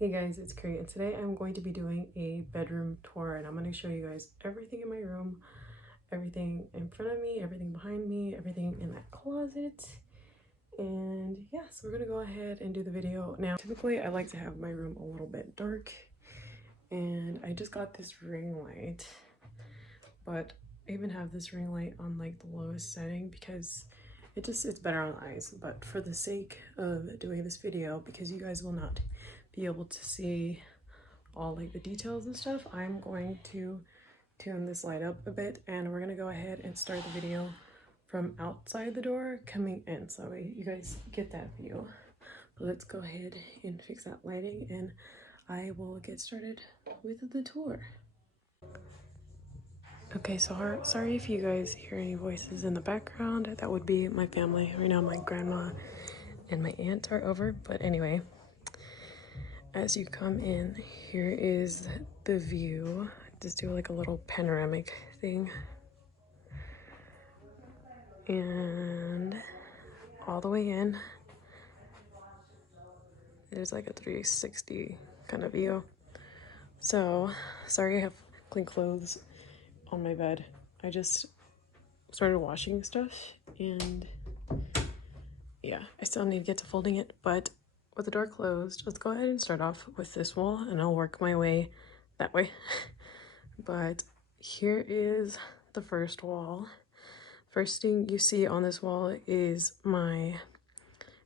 Hey guys, it's Kari, and today I'm going to be doing a bedroom tour, and I'm going to show you guys everything in my room, everything in front of me, everything behind me, everything in that closet. And yeah, so we're going to go ahead and do the video. Now, typically I like to have my room a little bit dark, and I just got this ring light, but I even have this ring light on like the lowest setting because it's better on the eyes. But for the sake of doing this video, because you guys will not be able to see all like the details and stuff, I'm going to tune this light up a bit, and we're gonna go ahead and start the video from outside the door coming in so you guys get that view. But let's go ahead and fix that lighting, and I will get started with the tour. Okay, so sorry if you guys hear any voices in the background. That would be my family. Right now my grandma and my aunt are over, but anyway, as you come in, here is the view. Just do like a little panoramic thing. And all the way in, there's like a 360 kind of view. So, sorry I have clean clothes on my bed. I just started washing stuff, and yeah, I still need to get to folding it, but with the door closed, let's go ahead and start off with this wall, and I'll work my way that way. But here is the first wall. First thing you see on this wall is my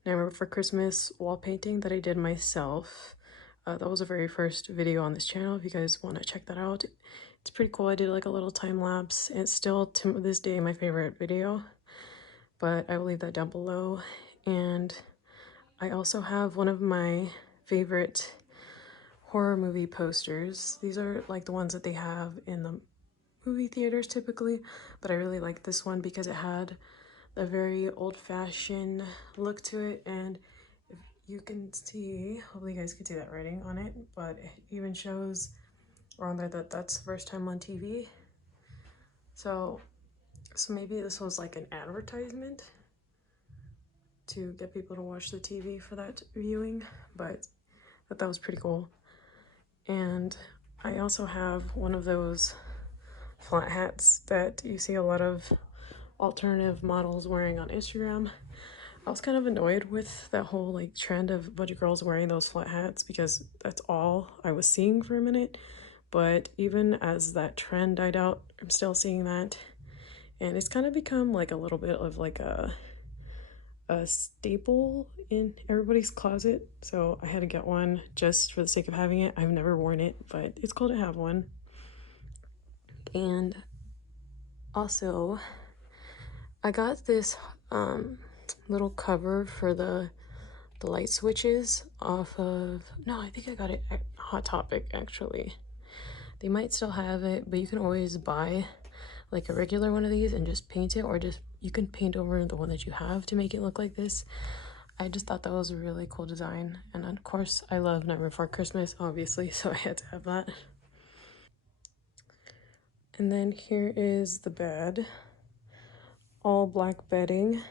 Nightmare Before Christmas wall painting that I did myself. That was the very first video on this channel if you guys want to check that out. It's pretty cool. I did like a little time lapse, and it's still to this day my favorite video, but I will leave that down below. And I also have one of my favorite horror movie posters. These are like the ones that they have in the movie theaters typically, but I really like this one because it had a very old-fashioned look to it, and if you can see, hopefully you guys can see that writing on it, but it even shows on there that that's the first time on TV. So maybe this was like an advertisement to get people to watch the TV for that viewing, but that was pretty cool. And I also have one of those flat hats that you see a lot of alternative models wearing on Instagram. I was kind of annoyed with that whole like trend of a bunch of girls wearing those flat hats because that's all I was seeing for a minute. But even as that trend died out, I'm still seeing that, and it's kind of become like a little bit of like a staple in everybody's closet. So I had to get one just for the sake of having it. I've never worn it, but it's cool to have one. And also, I got this little cover for the light switches off of, no, I think I got it at Hot Topic actually. They might still have it, but you can always buy like a regular one of these and just paint it, or just you can paint over the one that you have to make it look like this. I just thought that was a really cool design, and of course I love Nightmare Before Christmas obviously, so I had to have that. And then here is the bed, all black bedding,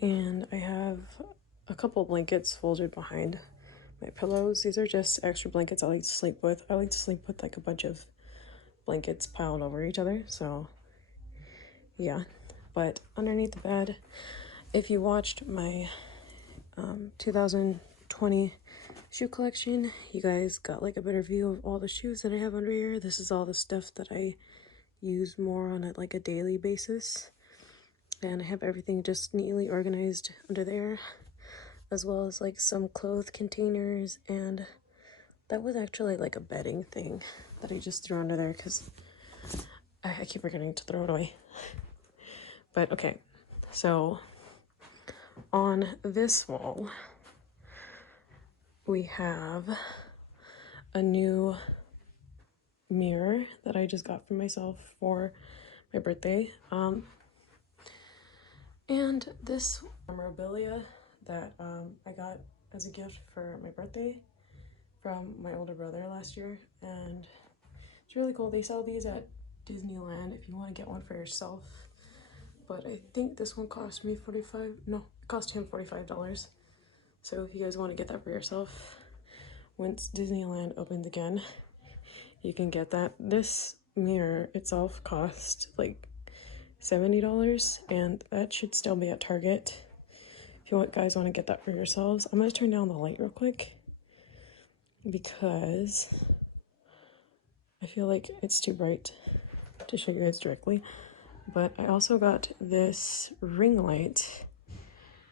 and I have a couple blankets folded behind my pillows. These are just extra blankets I like to sleep with. I like to sleep with like a bunch of blankets piled over each other, so yeah. But underneath the bed, if you watched my 2020 shoe collection, you guys got like a better view of all the shoes that I have under here. This is all the stuff that I use more on like a daily basis, and I have everything just neatly organized under there, as well as like some clothes containers. And that was actually like a bedding thing that I just threw under there because I keep forgetting to throw it away. But okay, so on this wall we have a new mirror that I just got for myself for my birthday, and this memorabilia that I got as a gift for my birthday from my older brother last year, and it's really cool. They sell these at Disneyland if you want to get one for yourself, but I think this one cost me it cost him $45. So if you guys want to get that for yourself, once Disneyland opens again, you can get that. This mirror itself cost like $70, and that should still be at Target. If you guys want to get that for yourselves, I'm going to turn down the light real quick because I feel like it's too bright to show you guys directly. But I also got this ring light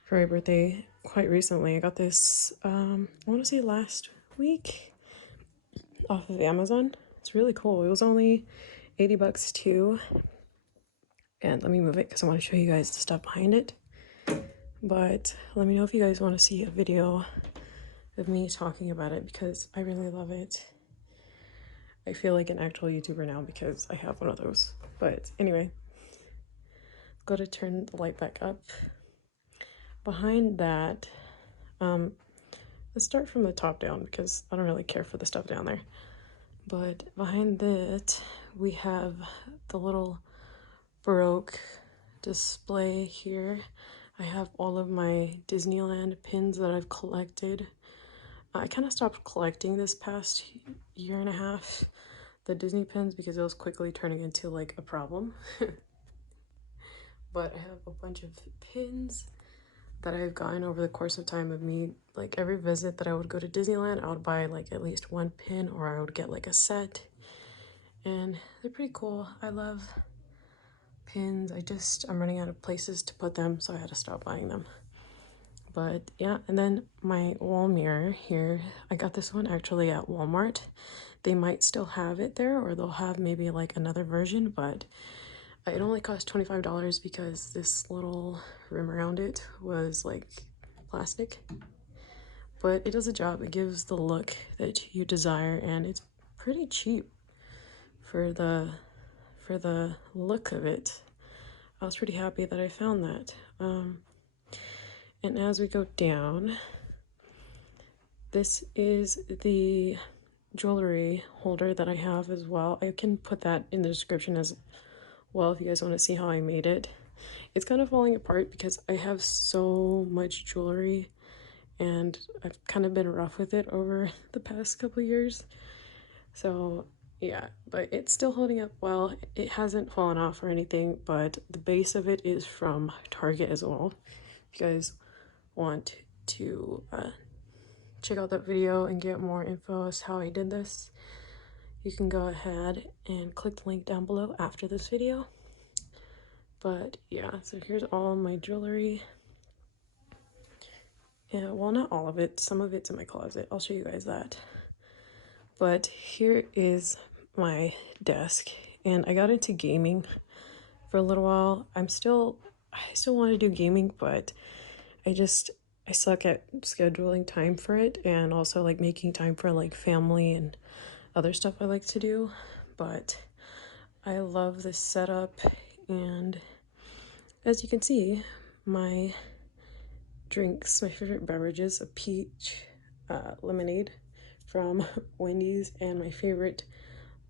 for my birthday quite recently. I got this, I want to say last week off of Amazon. It's really cool. It was only 80 bucks too. And let me move it because I want to show you guys the stuff behind it. But let me know if you guys want to see a video of me talking about it because I really love it. I feel like an actual YouTuber now because I have one of those. But anyway, go to turn the light back up. Behind that, let's start from the top down because I don't really care for the stuff down there. But behind that, we have the little Baroque display here. I have all of my Disneyland pins that I've collected. I kind of stopped collecting this past year and a half, the Disney pins, because it was quickly turning into like a problem. But I have a bunch of pins that I've gotten over the course of time of me. Like every visit that I would go to Disneyland, I would buy like at least one pin, or I would get like a set. And they're pretty cool. I love pins. I'm running out of places to put them, so I had to stop buying them. But yeah, and then my wall mirror here, I got this one actually at Walmart. They might still have it there, or they'll have maybe like another version, but it only cost $25 because this little rim around it was like plastic. But it does a job. It gives the look that you desire, and it's pretty cheap for the look of it. I was pretty happy that I found that. And as we go down, this is the jewelry holder that I have as well. I can put that in the description as well if you guys want to see how I made it. It's kind of falling apart because I have so much jewelry and I've kind of been rough with it over the past couple years. So yeah, but it's still holding up well. It hasn't fallen off or anything, but the base of it is from Target as well. If you guys want to check out that video and get more info as how I did this, you can go ahead and click the link down below after this video. But yeah, so here's all my jewelry. Yeah, well, not all of it. Some of it's in my closet. I'll show you guys that. But here is my desk, and I got into gaming for a little while. I still want to do gaming, but I suck at scheduling time for it, and also like making time for like family and other stuff I like to do. But I love this setup, and as you can see, my drinks, my favorite beverages, a peach lemonade from Wendy's, and my favorite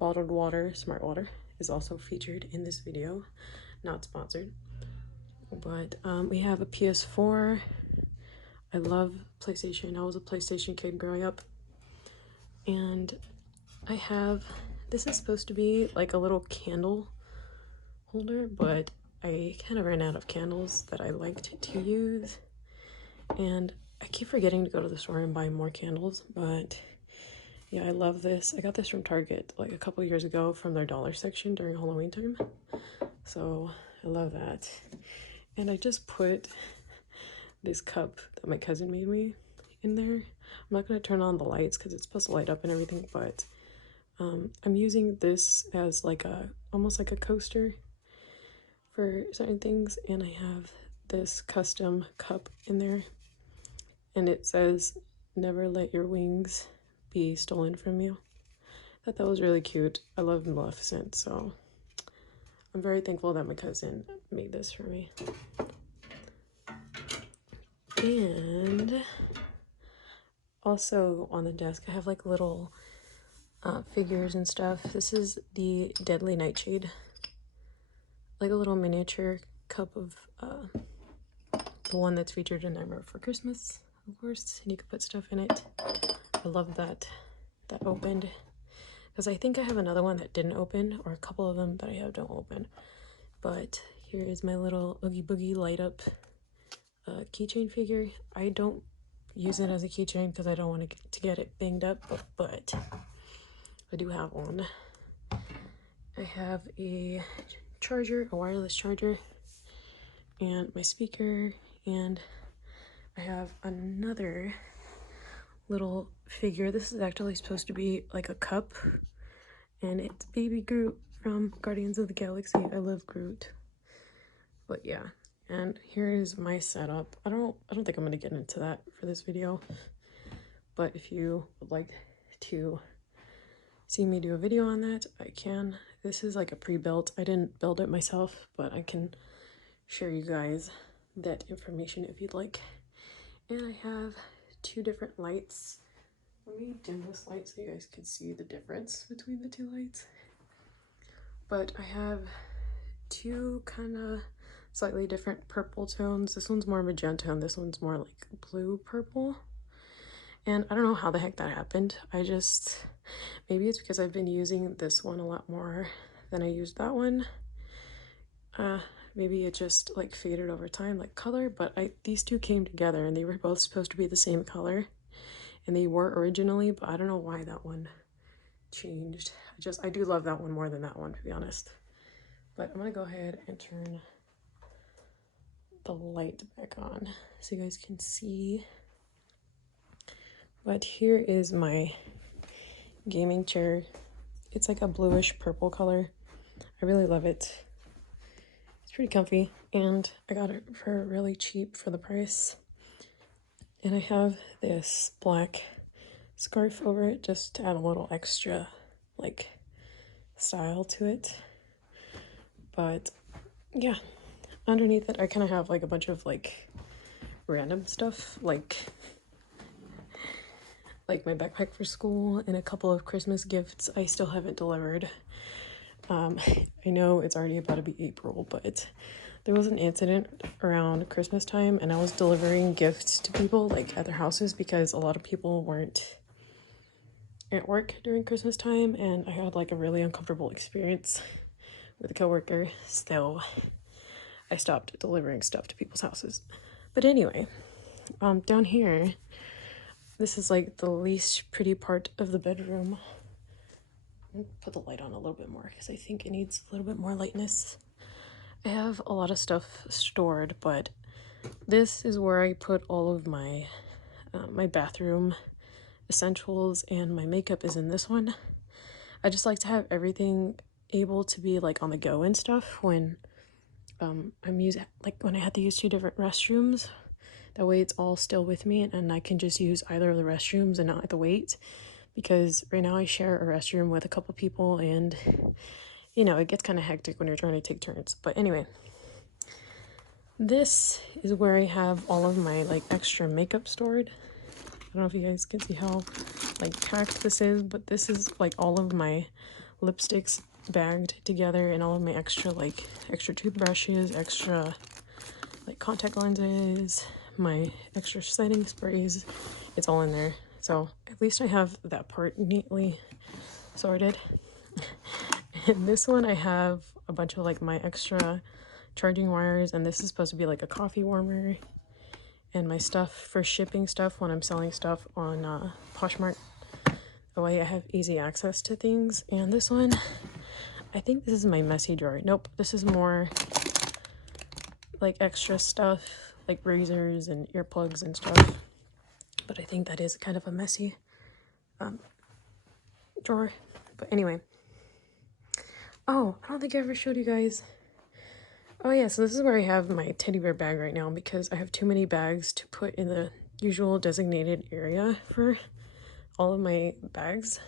bottled water, Smart Water, is also featured in this video. Not sponsored. But we have a PS4. I love PlayStation. I was a PlayStation kid growing up. And I have, this is supposed to be like a little candle holder, but I kind of ran out of candles that I liked to use. And I keep forgetting to go to the store and buy more candles, but yeah, I love this. I got this from Target like a couple years ago from their dollar section during Halloween time. So I love that. And I just put this cup that my cousin made me in there. I'm not going to turn on the lights because it's supposed to light up and everything, but I'm using this as like almost like a coaster for certain things. And I have this custom cup in there, and it says, "Never let your wings be stolen from you." I thought that was really cute. I love Maleficent, so I'm very thankful that my cousin made this for me. And also on the desk, I have like little figures and stuff. This is the Deadly Nightshade, like a little miniature cup of the one that's featured in Nightmare Before Christmas, of course, and you can put stuff in it. I love that that opened, because I think I have another one that didn't open, or a couple of them that I have don't open. But here is my little Oogie Boogie light up keychain figure. I don't use it as a keychain because I don't want to get it banged up, but I do have one. I have a charger, a wireless charger, and my speaker, and I have another little figure. This is actually supposed to be like a cup, and it's Baby Groot from Guardians of the Galaxy. I love Groot. But yeah, and here is my setup. I don't think I'm gonna get into that for this video, but if you would like to see me do a video on that, I can. This is like a pre-built. I didn't build it myself, but I can share you guys that information if you'd like. And I have two different lights. Let me dim this light so you guys can see the difference between the two lights. But I have two kind of slightly different purple tones. This one's more magenta and this one's more like blue purple. And I don't know how the heck that happened. Maybe it's because I've been using this one a lot more than I used that one. Maybe it just like faded over time, like color, but these two came together and they were both supposed to be the same color. And they were originally, but I don't know why that one changed. I do love that one more than that one, to be honest. But I'm gonna go ahead and turn the light back on so you guys can see. But here is my gaming chair. It's like a bluish purple color. I really love it. It's pretty comfy, and I got it for really cheap for the price. And I have this black scarf over it just to add a little extra like style to it. But yeah, underneath it I kind of have like a bunch of like random stuff, like my backpack for school and a couple of Christmas gifts I still haven't delivered. I know it's already about to be April, but there was an incident around Christmas time and I was delivering gifts to people like at their houses because a lot of people weren't at work during Christmas time, and I had like a really uncomfortable experience with a coworker, so I stopped delivering stuff to people's houses. But anyway, down here, this is like the least pretty part of the bedroom. I'll put the light on a little bit more because I think it needs a little bit more lightness. I have a lot of stuff stored, but this is where I put all of my my bathroom essentials, and my makeup is in this one. I just like to have everything able to be like on the go and stuff when I'm using, like when I had to use two different restrooms. That way it's all still with me and I can just use either of the restrooms and not have to wait, because right now I share a restroom with a couple people and you know, it gets kind of hectic when you're trying to take turns. But anyway, this is where I have all of my like extra makeup stored. I don't know if you guys can see how like packed this is, but this is like all of my lipsticks bagged together and all of my extra toothbrushes, extra like contact lenses, my extra setting sprays. It's all in there. So at least I have that part neatly sorted. In this one I have a bunch of like my extra charging wires, and this is supposed to be like a coffee warmer, and my stuff for shipping stuff when I'm selling stuff on Poshmark. That way I have easy access to things. And this one, I think this is my messy drawer. Nope, this is more like extra stuff, like razors and earplugs and stuff. But I think that is kind of a messy drawer. But anyway. Oh, I don't think I ever showed you guys. Oh yeah, so this is where I have my teddy bear bag right now because I have too many bags to put in the usual designated area for all of my bags.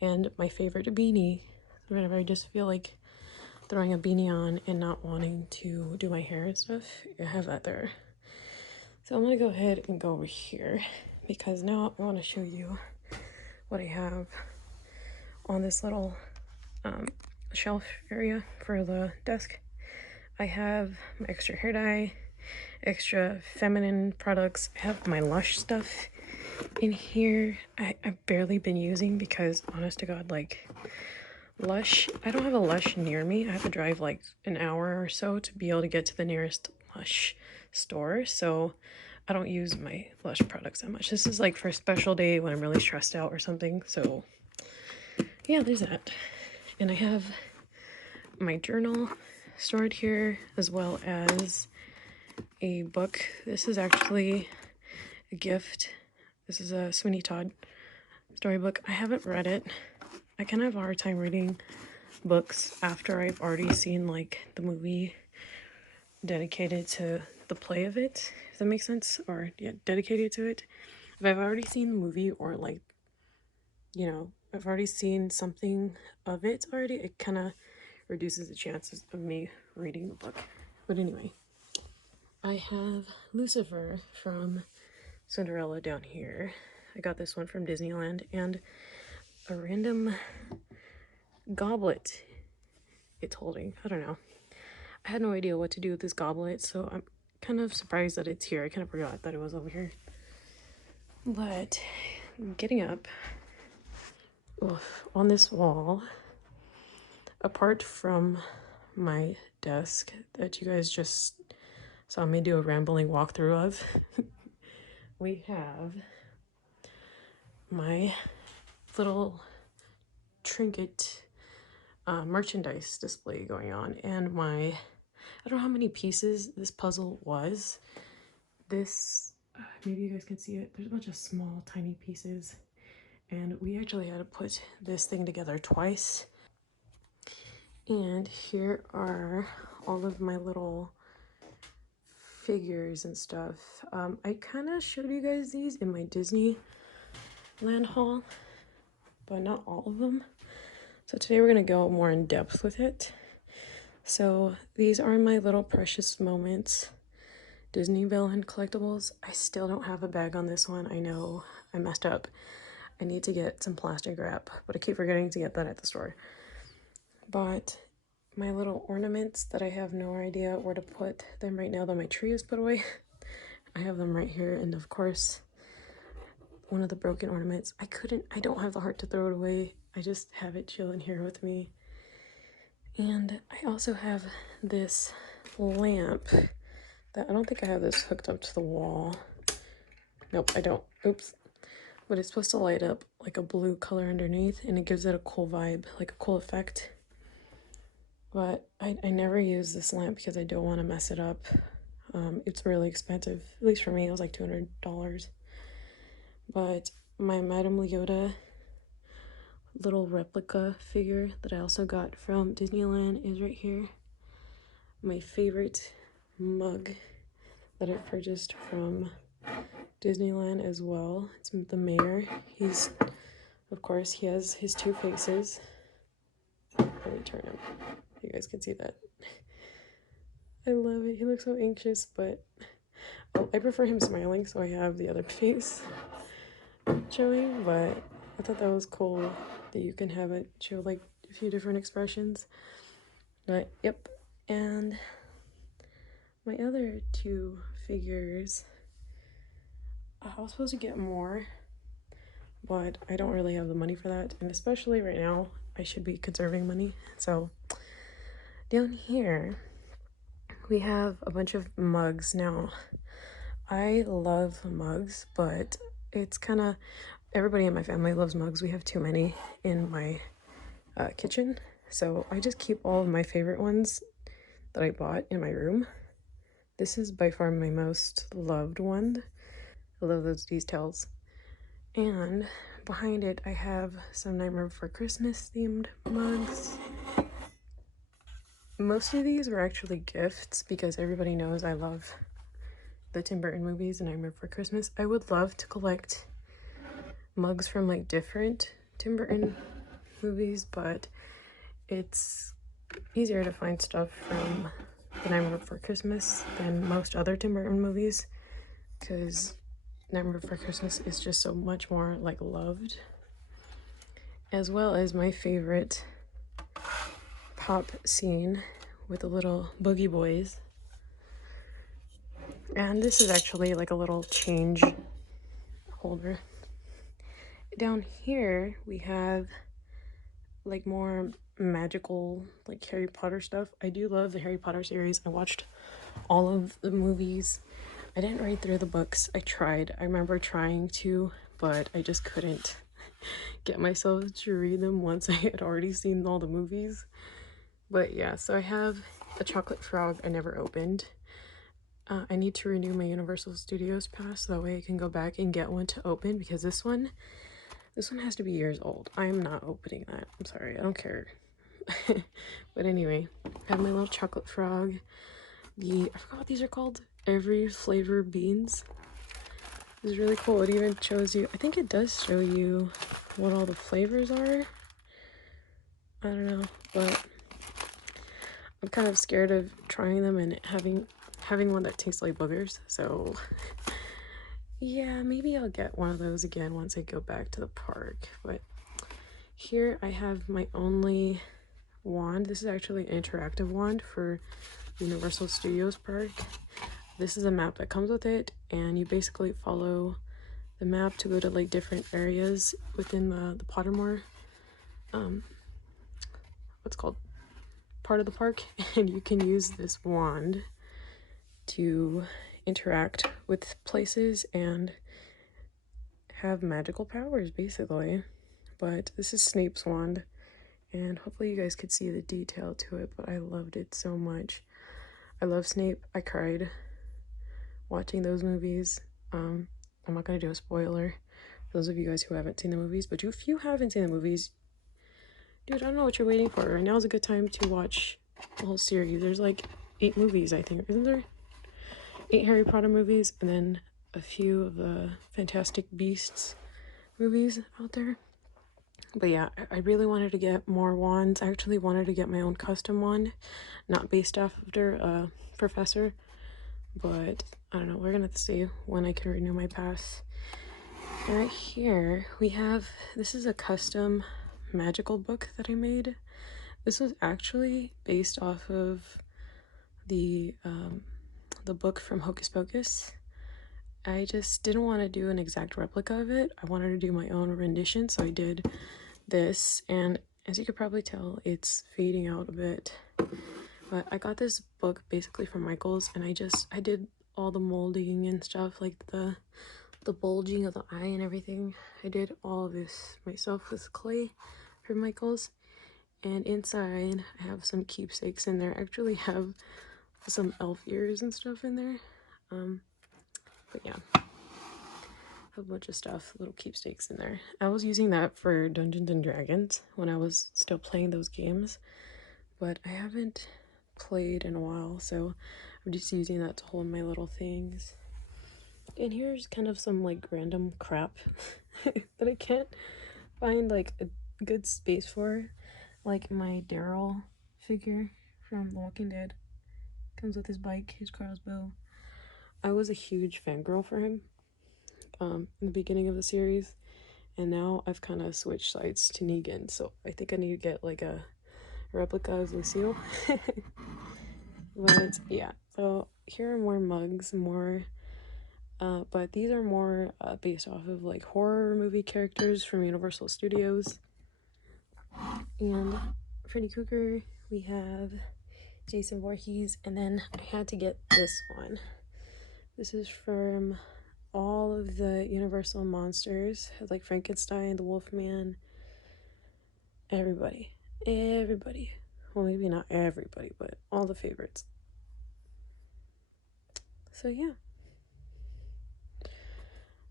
And my favorite beanie, whenever I just feel like throwing a beanie on and not wanting to do my hair and stuff, I have that there. So I'm gonna go ahead and go over here because now I want to show you what I have on this little shelf area for the desk. I have my extra hair dye, extra feminine products. I have my Lush stuff In here, I've barely been using because, honest to God, like, Lush, I don't have a Lush near me. I have to drive like an hour or so to be able to get to the nearest Lush store, so I don't use my Lush products that much. This is like for a special day when I'm really stressed out or something, so yeah, there's that. And I have my journal stored here, as well as a book. This is actually a gift. This is a Sweeney Todd storybook. I haven't read it. I kind of have a hard time reading books after I've already seen like the movie dedicated to the play of it, if that makes sense, or yeah, dedicated to it. If I've already seen the movie, or like, you know, I've already seen something of it already, it kind of reduces the chances of me reading the book. But anyway, I have Lucifer from Cinderella down here. I got this one from Disneyland, and a random goblet it's holding. I don't know. I had no idea what to do with this goblet, so I'm kind of surprised that it's here. I kind of forgot that it was over here. But getting up, on this wall, apart from my desk that you guys just saw me do a rambling walkthrough of, we have my little trinket merchandise display going on, and my, I don't know how many pieces this puzzle was. This, maybe you guys can see it, there's a bunch of small tiny pieces, and we actually had to put this thing together twice. And here are all of my little figures and stuff. I kind of showed you guys these in my Disneyland haul, but not all of them. So today we're gonna go more in depth with it. So these are my little precious moments Disney villain collectibles. I still don't have a bag on this one. I know I messed up. I need to get some plastic wrap, but I keep forgetting to get that at the store. But my little ornaments that I have no idea where to put them right now that my tree is put away. I have them right here, and of course, one of the broken ornaments. I don't have the heart to throw it away. I just have it chilling here with me. And I also have this lamp that I don't think I have this hooked up to the wall. Nope, I don't. Oops. But it's supposed to light up like a blue color underneath, and it gives it a cool vibe, like a cool effect. But I never use this lamp because I don't want to mess it up. It's really expensive. At least for me, it was like $200. But my Madame Leota little replica figure that I also got from Disneyland is right here. My favorite mug that I purchased from Disneyland as well. It's the mayor. He's, of course, he has his two faces. Let me turn him. You guys can see that. I love it. He looks so anxious, but I prefer him smiling, so I have the other face showing, but I thought that was cool that you can have it show like a few different expressions. But yep, and my other two figures, I was supposed to get more, but I don't really have the money for that, and especially right now, I should be conserving money. So down here, we have a bunch of mugs. Now, I love mugs, but it's kind of, everybody in my family loves mugs. We have too many in my kitchen, so I just keep all of my favorite ones that I bought in my room. This is by far my most loved one. I love those details. And behind it, I have some Nightmare Before Christmas themed mugs. Most of these were actually gifts because everybody knows I love the Tim Burton movies and Nightmare Before Christmas. I would love to collect mugs from like different Tim Burton movies, but it's easier to find stuff from The Nightmare Before Christmas than most other Tim Burton movies, because Nightmare Before Christmas is just so much more like loved, as well as my favorite pop scene with the little boogie boys. And this is actually like a little change holder. Down here we have like more magical, like Harry Potter stuff. I do love the Harry Potter series. I watched all of the movies. I didn't read through the books. I tried. I remember trying to, but I just couldn't get myself to read them once I had already seen all the movies. But yeah, so I have a chocolate frog I never opened. I need to renew my Universal Studios pass so that way I can go back and get one to open, because this one has to be years old. I'm not opening that. I'm sorry, I don't care. But anyway, I have my little chocolate frog. I forgot what these are called. Every flavor beans. This is really cool. It even shows you, I think it does show you what all the flavors are. I don't know, but I'm kind of scared of trying them and having one that tastes like boogers. So yeah, maybe I'll get one of those again once I go back to the park. But here I have my only wand. This is actually an interactive wand for Universal Studios Park. This is a map that comes with it, and you basically follow the map to go to like different areas within the Pottermore what's called part of the park, and you can use this wand to interact with places and have magical powers basically. But this is Snape's wand, and hopefully you guys could see the detail to it, but I loved it so much. I love Snape. I cried watching those movies. I'm not gonna do a spoiler for those of you guys who haven't seen the movies, but if you haven't seen the movies, dude, I don't know what you're waiting for. Right now is a good time to watch the whole series. There's like 8 movies, I think. Isn't there? 8 Harry Potter movies, and then a few of the Fantastic Beasts movies out there. But yeah, I really wanted to get more wands. I actually wanted to get my own custom wand, not based after a professor. But I don't know, we're gonna have to see when I can renew my pass. And right here we have, this is a custom magical book that I made. This was actually based off of the book from Hocus Pocus. I just didn't want to do an exact replica of it. I wanted to do my own rendition, so I did this, and as you could probably tell, it's fading out a bit. But I got this book basically from Michael's, and I did all the molding and stuff, like the bulging of the eye and everything. I did all of this myself with clay from Michael's. And inside I have some keepsakes in there. I actually have some elf ears and stuff in there. But yeah, a bunch of stuff, little keepsakes in there. I was using that for Dungeons and Dragons when I was still playing those games, but I haven't played in a while, so I'm just using that to hold my little things. And here's kind of some like random crap that I can't find like a good space for, like my Daryl figure from The Walking Dead. Comes with his bike, his crossbow. I was a huge fangirl for him in the beginning of the series, and now I've kind of switched sides to Negan, so I think I need to get like a replica of Lucille. But yeah, so here are more mugs, more but these are more based off of like horror movie characters from Universal Studios. And Freddy Krueger, we have Jason Voorhees, and then I had to get this one. This is from all of the Universal monsters, like Frankenstein, the Wolfman, everybody. Well, maybe not everybody, but all the favorites. So yeah,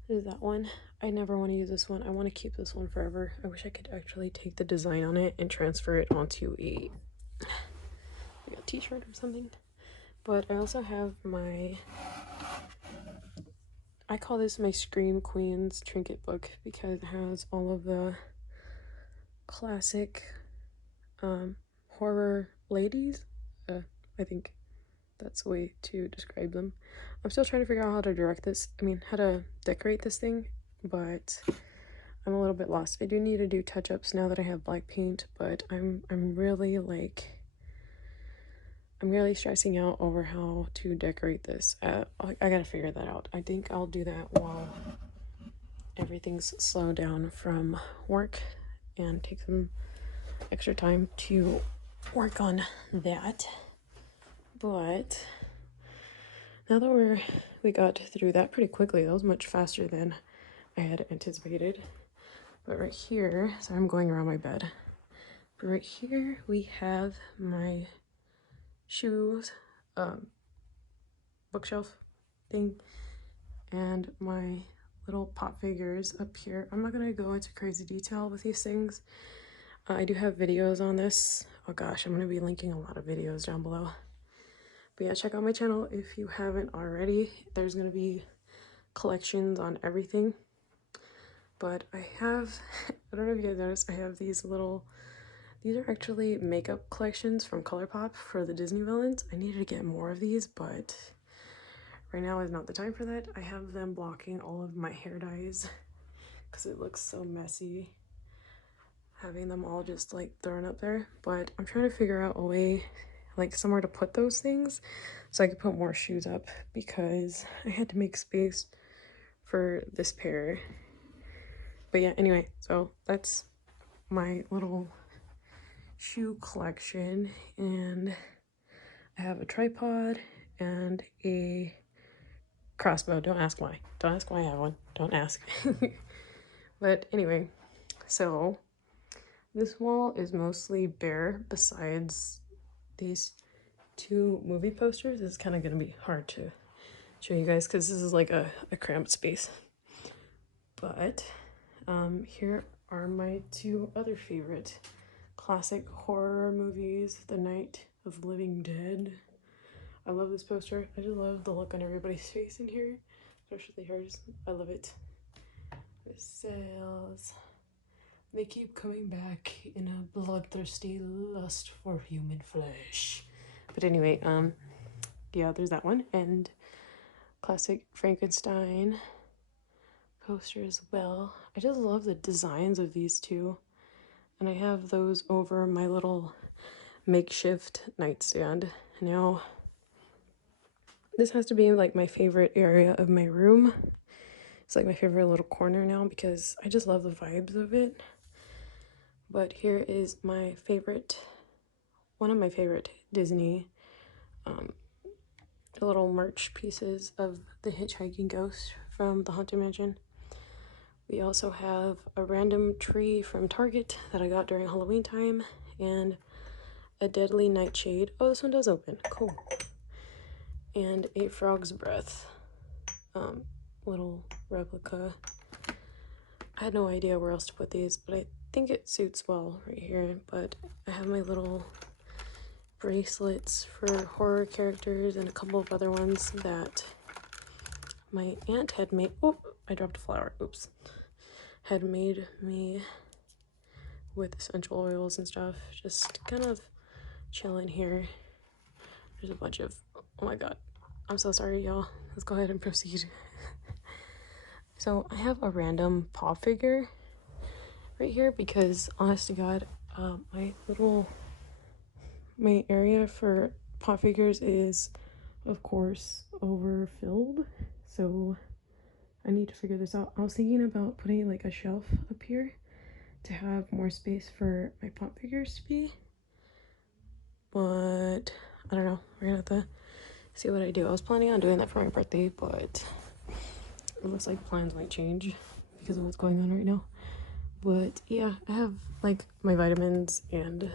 there's that one. I never want to use this one. I want to keep this one forever. I wish I could actually take the design on it and transfer it onto a t-shirt or something. But I also have I call this my Scream Queens trinket book, because it has all of the classic horror ladies. I think that's the way to describe them. I'm still trying to figure out how to decorate this thing, but I'm a little bit lost. I do need to do touch-ups now that I have black paint, but I'm really stressing out over how to decorate this. I gotta figure that out. I think I'll do that while everything's slowed down from work and take some extra time to work on that. But now that we got through that pretty quickly, that was much faster than I had anticipated. But right here, so I'm going around my bed. But right here we have my shoes, bookshelf thing, and my little pop figures up here. I'm not gonna go into crazy detail with these things. I do have videos on this. Oh gosh, I'm gonna be linking a lot of videos down below. But yeah, check out my channel if you haven't already. There's gonna be collections on everything. But I have, I don't know if you guys noticed, I have these are actually makeup collections from ColourPop for the Disney villains. I needed to get more of these, but right now is not the time for that. I have them blocking all of my hair dyes because it looks so messy having them all just like thrown up there. But I'm trying to figure out a way, like somewhere to put those things so I could put more shoes up because I had to make space for this pair. But yeah, anyway, so that's my little shoe collection, and I have a tripod and a crossbow. Don't ask why. Don't ask why I have one. Don't ask. But anyway, so this wall is mostly bare besides these two movie posters. It's kind of going to be hard to show you guys because this is like a cramped space. But here are my two other favorite classic horror movies, The Night of the Living Dead. I love this poster. I just love the look on everybody's face in here, especially hers. I love it. It says, "They keep coming back in a bloodthirsty lust for human flesh." But anyway, yeah, there's that one. And classic Frankenstein poster as well. I just love the designs of these two. And I have those over my little makeshift nightstand. Now, this has to be like my favorite area of my room. It's like my favorite little corner now because I just love the vibes of it. But here is my favorite, one of my favorite Disney little merch pieces of the Hitchhiking Ghost from the Haunted Mansion. We also have a random tree from Target that I got during Halloween time, and a deadly nightshade. Oh, this one does open. Cool. And a frog's breath little replica. I had no idea where else to put these, but I think it suits well right here. But I have my little bracelets for horror characters and a couple of other ones that my aunt had made. Oh, I dropped a flower. Oops. Had made me with essential oils and stuff. Just kind of chilling here. There's a bunch of, oh my god. I'm so sorry, y'all. Let's go ahead and proceed. So I have a random paw figure right here because, honest to God, my area for paw figures is, of course, overfilled. So I need to figure this out. I was thinking about putting like a shelf up here to have more space for my pop figures to be. But I don't know. We're gonna have to see what I do. I was planning on doing that for my birthday, but it looks like plans might change because of what's going on right now. But yeah, I have like my vitamins and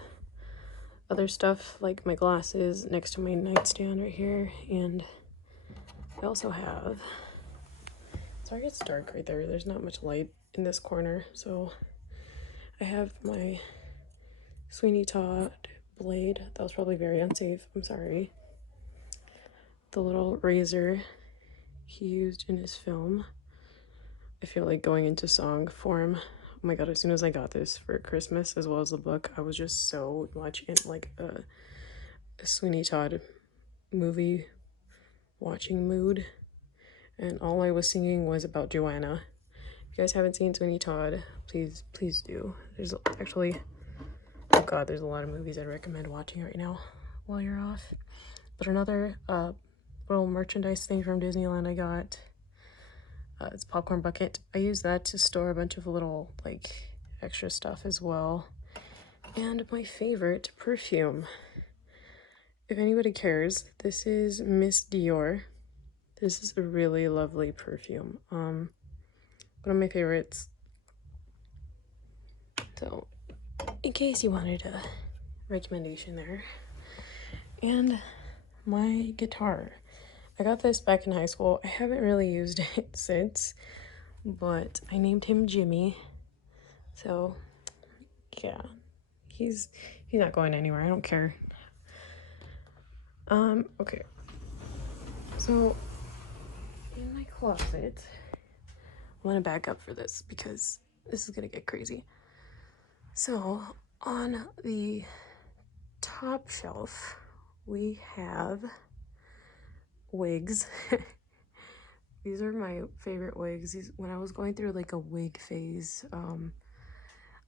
other stuff, like my glasses next to my nightstand right here. And I also have, sorry it's dark right there, there's not much light in this corner. So I have my Sweeney Todd blade. That was probably very unsafe, I'm sorry. The little razor he used in his film. I feel like going into song form. Oh my god, as soon as I got this for Christmas as well as the book, I was just so much in like a Sweeney Todd movie watching mood, and all I was singing was about Joanna. If you guys haven't seen Sweeney Todd, please do. There's actually, oh god, there's a lot of movies I'd recommend watching right now while you're off. But another little merchandise thing from Disneyland I got, It's a popcorn bucket. I use that to store a bunch of little like extra stuff as well. And my favorite perfume. If anybody cares, this is Miss Dior. This is a really lovely perfume. One of my favorites. So, in case you wanted a recommendation there. And my guitar. I got this back in high school. I haven't really used it since, but I named him Jimmy. So, yeah. He's not going anywhere. I don't care. Okay. So, in my closet, I'm gonna back up for this because this is gonna get crazy. So, on the top shelf, we have wigs. These are my favorite wigs. When I was going through like a wig phase,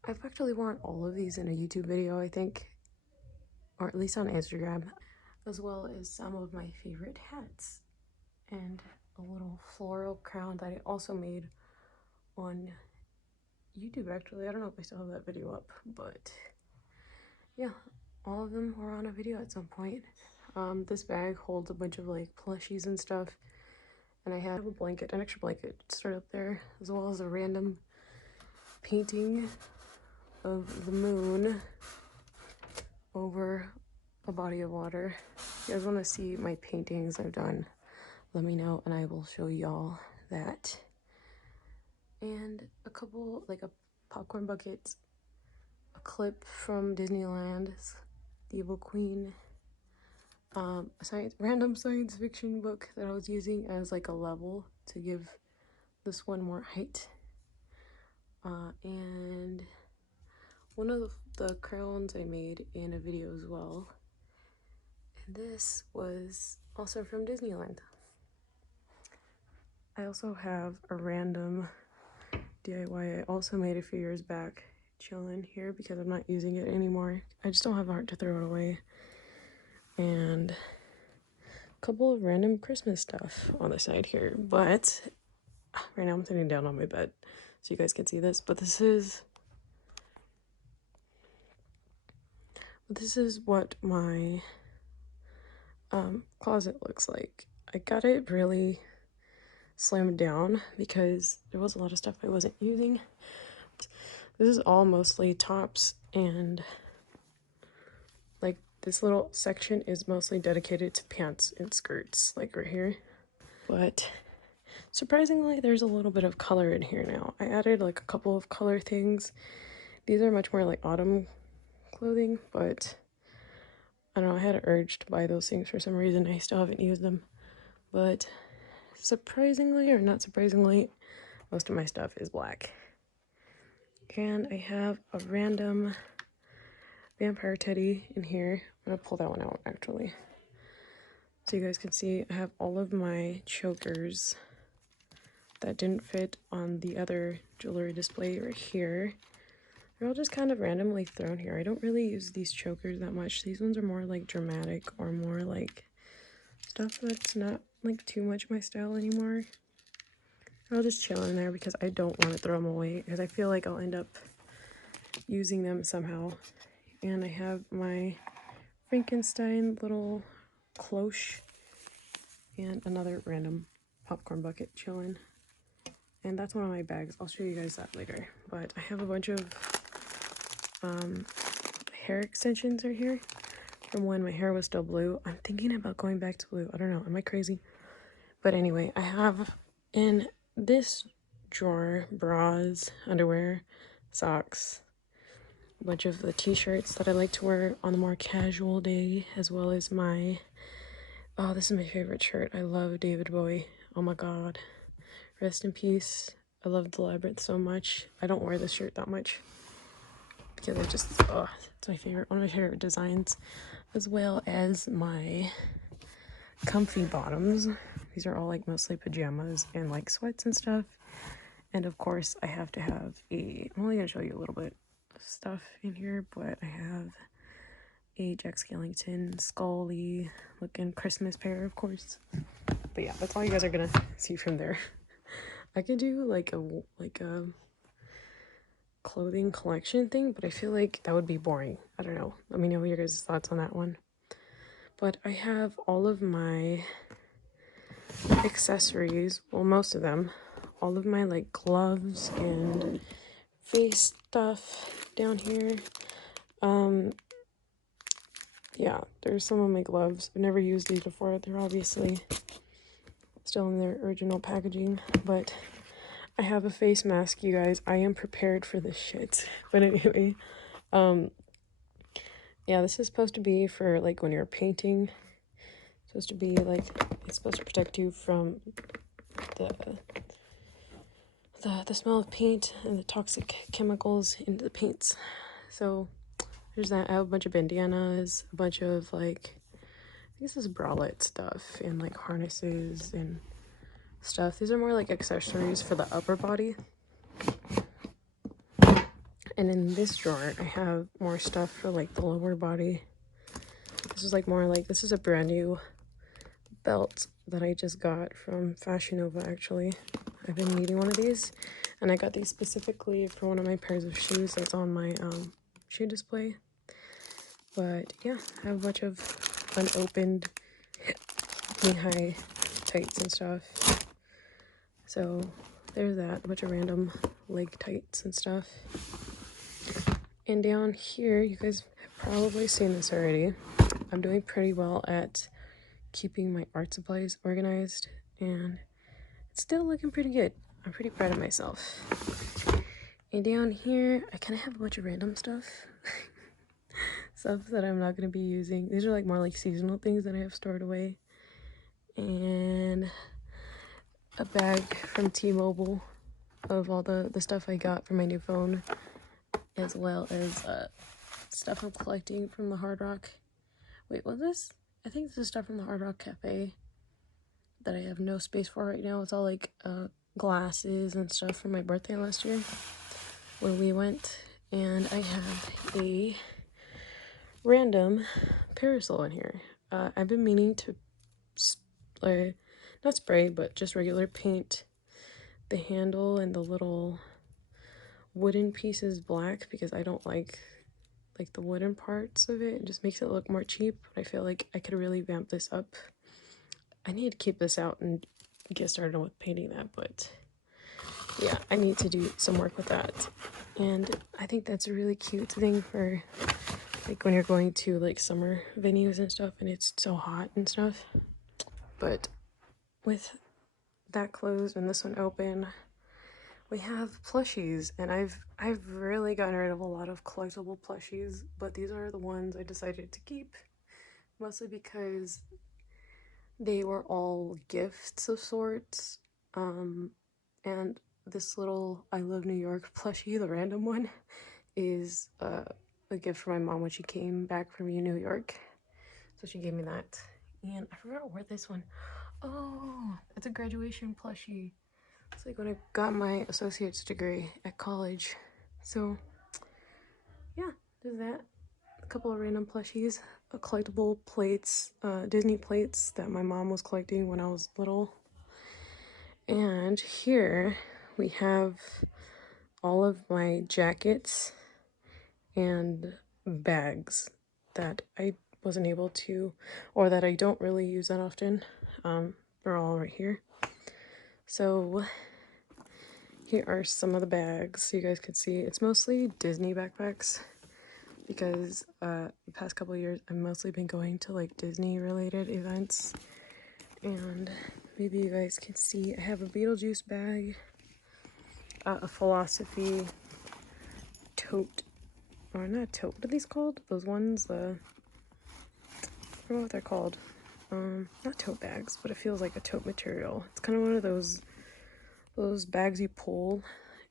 I've actually worn all of these in a YouTube video, I think, or at least on Instagram, as well as some of my favorite hats and a little floral crown that I also made on YouTube. Actually, I don't know if I still have that video up, but yeah, all of them were on a video at some point. This bag holds a bunch of like plushies and stuff, and I have a blanket, an extra blanket stored up there, as well as a random painting of the moon over a body of water. If you guys want to see my paintings I've done, let me know and I will show y'all that. And a couple, like a popcorn bucket, a clip from Disneyland's The Evil Queen, a random science fiction book that I was using as like a level to give this one more height, and one of the crowns I made in a video as well. And this was also from Disneyland. I also have a random DIY I also made a few years back, chilling here because I'm not using it anymore. I just don't have the heart to throw it away. And a couple of random Christmas stuff on the side here, but right now I'm sitting down on my bed so you guys can see this, but this is what my closet looks like. I got it really slammed down because there was a lot of stuff I wasn't using. This is all mostly tops, and like this little section is mostly dedicated to pants and skirts, like right here. But surprisingly, there's a little bit of color in here now. I added like a couple of color things. These are much more like autumn clothing, but I don't know, I had an urge to buy those things for some reason. I still haven't used them. But surprisingly, or not surprisingly, most of my stuff is black. And I have a random vampire teddy in here. I'm gonna pull that one out actually, so you guys can see. I have all of my chokers that didn't fit on the other jewelry display right here. They're all just kind of randomly thrown here. I don't really use these chokers that much. These ones are more like dramatic or more like stuff that's not like too much my style anymore. I'll just chill in there because I don't want to throw them away because I feel like I'll end up using them somehow. And I have my Frankenstein little cloche and another random popcorn bucket chilling. And that's one of my bags. I'll show you guys that later. But I have a bunch of hair extensions right here from when my hair was still blue. I'm thinking about going back to blue. I don't know. Am I crazy? But anyway, I have in this drawer bras, underwear, socks, a bunch of the t-shirts that I like to wear on a more casual day, as well as my, oh, this is my favorite shirt. I love David Bowie. Oh my god. Rest in peace. I love The Labyrinth so much. I don't wear this shirt that much because I just, oh, it's my favorite, one of my favorite designs, as well as my comfy bottoms. These are all like mostly pajamas and like sweats and stuff. And of course I have to have I'm only gonna show you a little bit of stuff in here, but I have a Jack Skellington Scully looking Christmas pair, of course. But yeah, that's all you guys are gonna see from there. I could do like a clothing collection thing, but I feel like that would be boring. I don't know. Let me know your guys' thoughts on that one. But I have all of my accessories, well, most of them, all of my like gloves and face stuff down here. Yeah, there's some of my gloves. I've never used these before. They're obviously still in their original packaging, but I have a face mask, you guys. I am prepared for this shit. But anyway, yeah, this is supposed to be for like when you're painting. It's supposed to be like, it's supposed to protect you from the smell of paint and the toxic chemicals into the paints. So there's that. I have a bunch of bandanas, a bunch of like, I guess this is bralette stuff and like harnesses and stuff. These are more like accessories for the upper body. And in this drawer, I have more stuff for like the lower body. This is like more like, this is a brand new belt that I just got from Fashion Nova actually. I've been needing one of these, and I got these specifically for one of my pairs of shoes that's on my shoe display. But yeah, I have a bunch of unopened knee-high tights and stuff. So there's that, a bunch of random leg tights and stuff. And down here, you guys have probably seen this already. I'm doing pretty well at keeping my art supplies organized, and it's still looking pretty good. I'm pretty proud of myself. And down here, I kind of have a bunch of random stuff. Stuff that I'm not going to be using. These are like more like seasonal things that I have stored away. And a bag from T-Mobile of all the stuff I got for my new phone, as well as stuff I'm collecting from the Hard Rock. Wait, what's this? I think this is stuff from the Hard Rock Cafe that I have no space for right now. It's all like glasses and stuff for my birthday last year when we went. And I have a random parasol in here. I've been meaning to not spray, but just regular paint the handle and the little wooden pieces black, because I don't like the wooden parts of it. It just makes it look more cheap. But I feel like I could really vamp this up. I need to keep this out and get started with painting that, but yeah, I need to do some work with that. And I think that's a really cute thing for like when you're going to like summer venues and stuff and it's so hot and stuff. But with that closed and this one open, we have plushies, and I've really gotten rid of a lot of collectible plushies, but these are the ones I decided to keep, mostly because they were all gifts of sorts. And this little I Love New York plushie, the random one, is a gift for my mom when she came back from New York. So she gave me that. And I forgot where this one. Oh, it's a graduation plushie. It's like when I got my associate's degree at college. So yeah, there's that. A couple of random plushies, collectible plates, Disney plates that my mom was collecting when I was little. And here we have all of my jackets and bags that I wasn't able to, or that I don't really use that often. They're all right here. So here are some of the bags so you guys can see. It's mostly Disney backpacks because the past couple of years I've mostly been going to like Disney related events. And maybe you guys can see I have a Beetlejuice bag, a Philosophy tote, or not tote, what are these called? Those ones, I don't know what they're called. Not tote bags, but it feels like a tote material. It's kind of one of those bags you pull,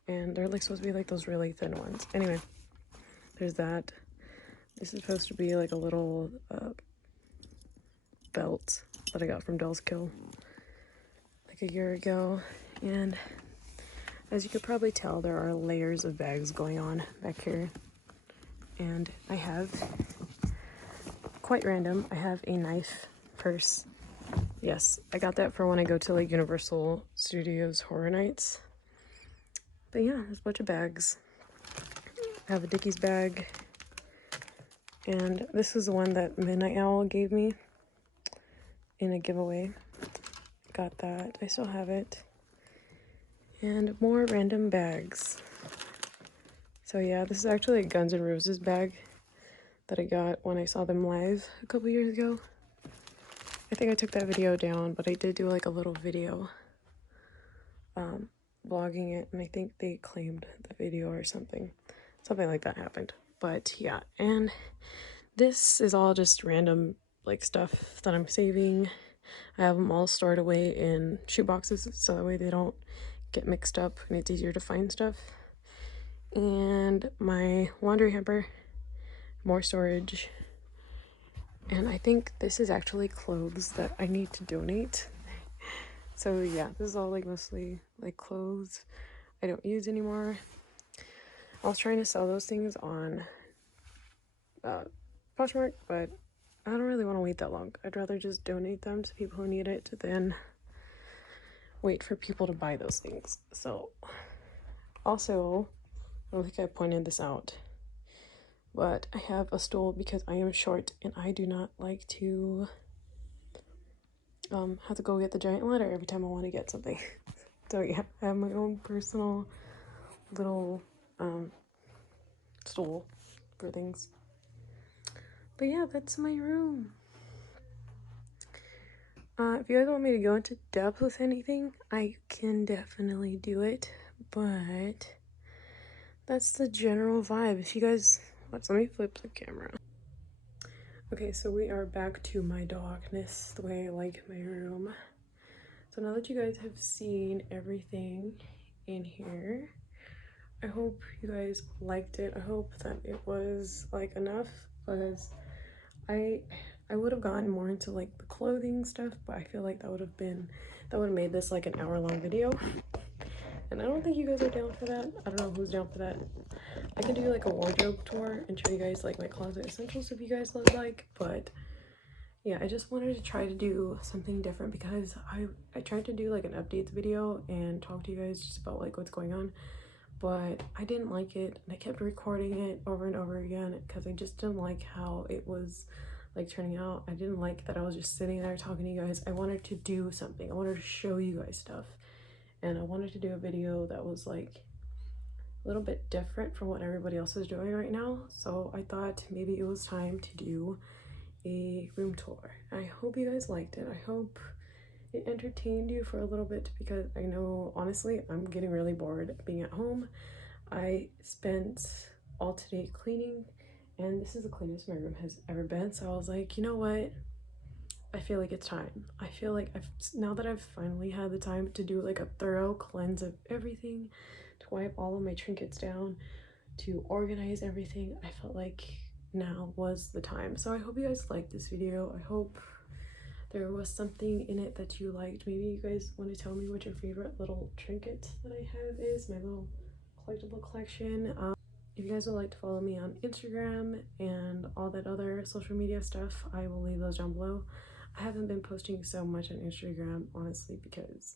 and they're like supposed to be like those really thin ones. Anyway, there's that. This is supposed to be like a little belt that I got from Del's Kill like a year ago. And as you could probably tell, there are layers of bags going on back here. And I have, quite random, I have a knife purse. Yes, I got that for when I go to like Universal Studios Horror Nights. But yeah, there's a bunch of bags. I have a Dickies bag. And this is the one that Midnight Owl gave me in a giveaway. Got that. I still have it. And more random bags. So yeah, this is actually a Guns N' Roses bag that I got when I saw them live a couple years ago. I think I took that video down, but I did do like a little video vlogging it, and I think they claimed the video or something. Something like that happened. But yeah, and this is all just random like stuff that I'm saving. I have them all stored away in shoe boxes so that way they don't get mixed up and it's easier to find stuff. And my laundry hamper, more storage. And I think this is actually clothes that I need to donate. So yeah, this is all like mostly like clothes I don't use anymore. I was trying to sell those things on Poshmark, but I don't really want to wait that long. I'd rather just donate them to people who need it than wait for people to buy those things. So also, I don't think I pointed this out, but I have a stool because I am short and I do not like to have to go get the giant ladder every time I want to get something. So yeah, I have my own personal little stool for things. But yeah, that's my room. If you guys want me to go into depth with anything, I can definitely do it, but that's the general vibe. If you guys, let me flip the camera. Okay, so we are back to my darkness, the way I like my room. So now that you guys have seen everything in here, I hope you guys liked it. I hope that it was like enough, because I would have gotten more into like the clothing stuff, but I feel like that would have made this like an hour-long video. And I don't think you guys are down for that. I don't know who's down for that. I can do like a wardrobe tour and show you guys like my closet essentials if you guys would like, but yeah, I just wanted to try to do something different because I tried to do like an updates video and talk to you guys just about like what's going on, but I didn't like it and I kept recording it over and over again because I just didn't like how it was like turning out. I didn't like that I was just sitting there talking to you guys. I wanted to do something. I wanted to show you guys stuff, and I wanted to do a video that was like a little bit different from what everybody else is doing right now. So I thought maybe it was time to do a room tour. I hope you guys liked it. I hope it entertained you for a little bit, because I know honestly I'm getting really bored being at home. I spent all today cleaning, and this is the cleanest my room has ever been. So I was like, you know what? I feel like it's time. I feel like now that I've finally had the time to do like a thorough cleanse of everything, to wipe all of my trinkets down, to organize everything, I felt like now was the time. So I hope you guys liked this video. I hope there was something in it that you liked. Maybe you guys want to tell me what your favorite little trinket that I have is, my little collectible collection. If you guys would like to follow me on Instagram and all that other social media stuff, I will leave those down below. I haven't been posting so much on Instagram, honestly, because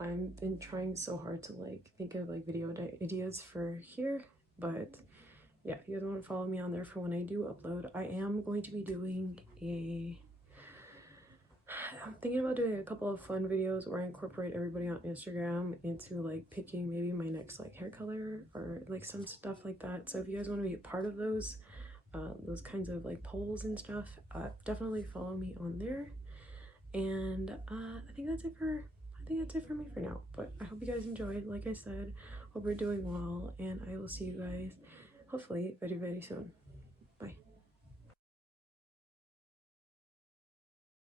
I've been trying so hard to like think of like video ideas for here. But yeah, if you guys want to follow me on there for when I do upload, I am going to be doing I'm thinking about doing a couple of fun videos where I incorporate everybody on Instagram into like picking maybe my next like hair color or like some stuff like that. So if you guys want to be a part of those kinds of like polls and stuff, definitely follow me on there. And I think that's it for me for now. But I hope you guys enjoyed. Like I said, hope we're doing well, and I will see you guys hopefully very, very soon.